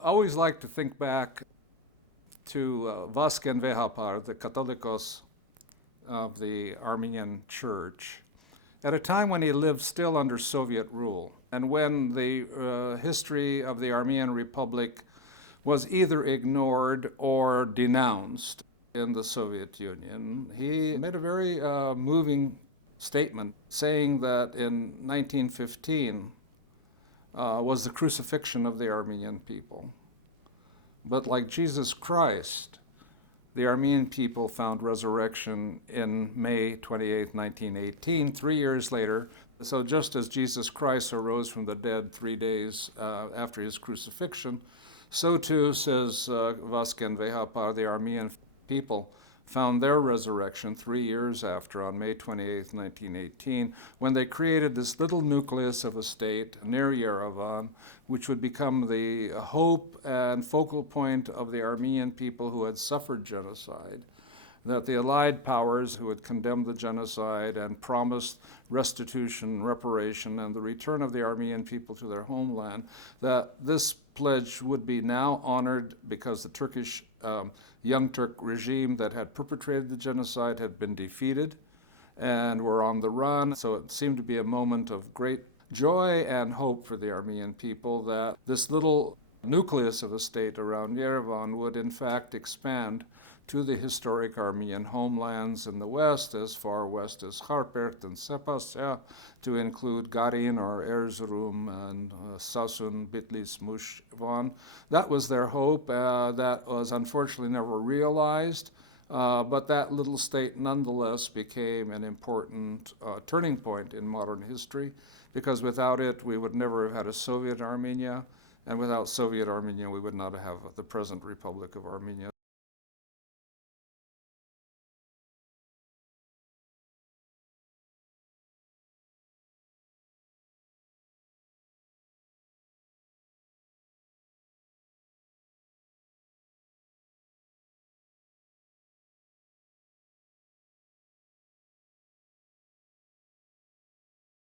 I always like to think back to Vasken Vehapar, the Catholicos of the Armenian Church, at a time when he lived still under Soviet rule, and when the history of the Armenian Republic was either ignored or denounced in the Soviet Union. He made a very moving statement saying that in 1915 was the crucifixion of the Armenian people. But like Jesus Christ, the Armenian people found resurrection in May 28, 1918, 3 years later. So just as Jesus Christ arose from the dead 3 days after his crucifixion, so too, says Vasken Vehapar, the Armenian people found their resurrection 3 years after, on May 28, 1918, when they created this little nucleus of a state near Yerevan, which would become the hope and focal point of the Armenian people who had suffered genocide, that the Allied powers who had condemned the genocide and promised restitution, reparation, and the return of the Armenian people to their homeland, that this pledge would be now honored because the Turkish Young Turk regime that had perpetrated the genocide had been defeated and were on the run. So it seemed to be a moment of great joy and hope for the Armenian people that this little nucleus of a state around Yerevan would in fact expand to the historic Armenian homelands in the west, as far west as Kharpert and Sepasya, to include Garin or Erzurum and Sasun, Bitlis, Mushvan. That was their hope. That was unfortunately never realized, but that little state nonetheless became an important turning point in modern history, because without it we would never have had a Soviet Armenia, and without Soviet Armenia we would not have the present Republic of Armenia.